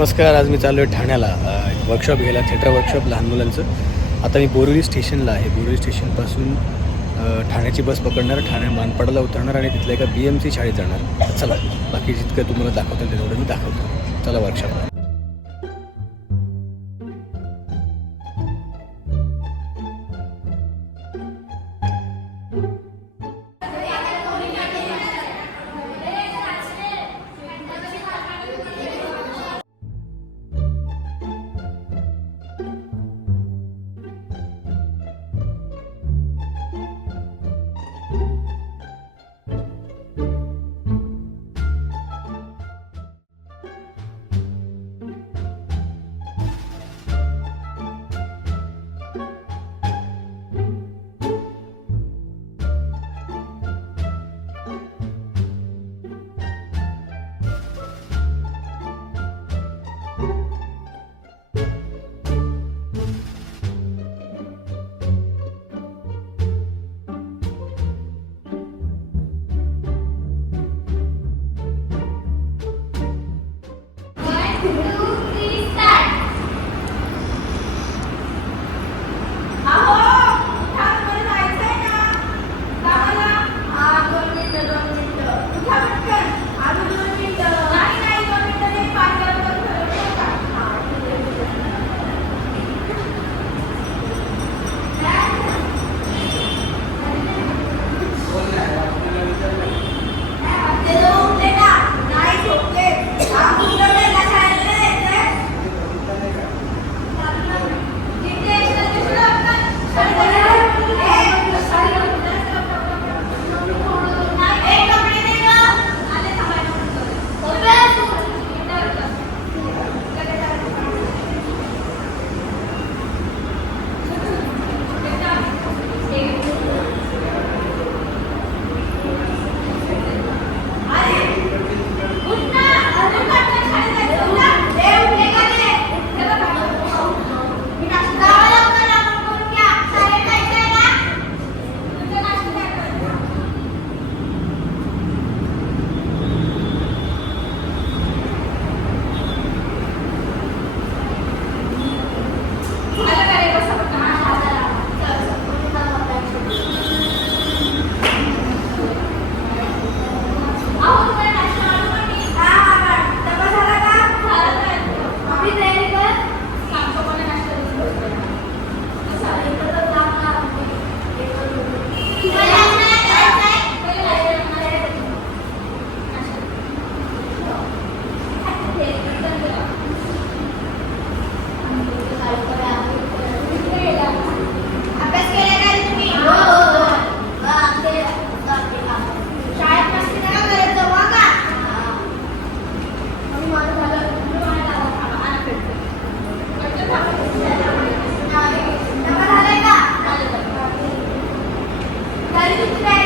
नमस्कार आज मी चालू आहे ठाण्याला वर्कशॉप घ्यायला थिएटर वर्कशॉप लहान मुलांचं. आता मी बोरिवली स्टेशनला आहे. बोरिवली स्टेशनपासून ठाण्याची बस पकडणार ठाणे मानपाडाला उतरणार आणि तिथल्या एका बी एम सी शाळेत जाणार. चला बाकी जितकं तुम्हाला दाखवतं तेवढं मी दाखवतो. चला वर्कशॉपला Merry Christmas.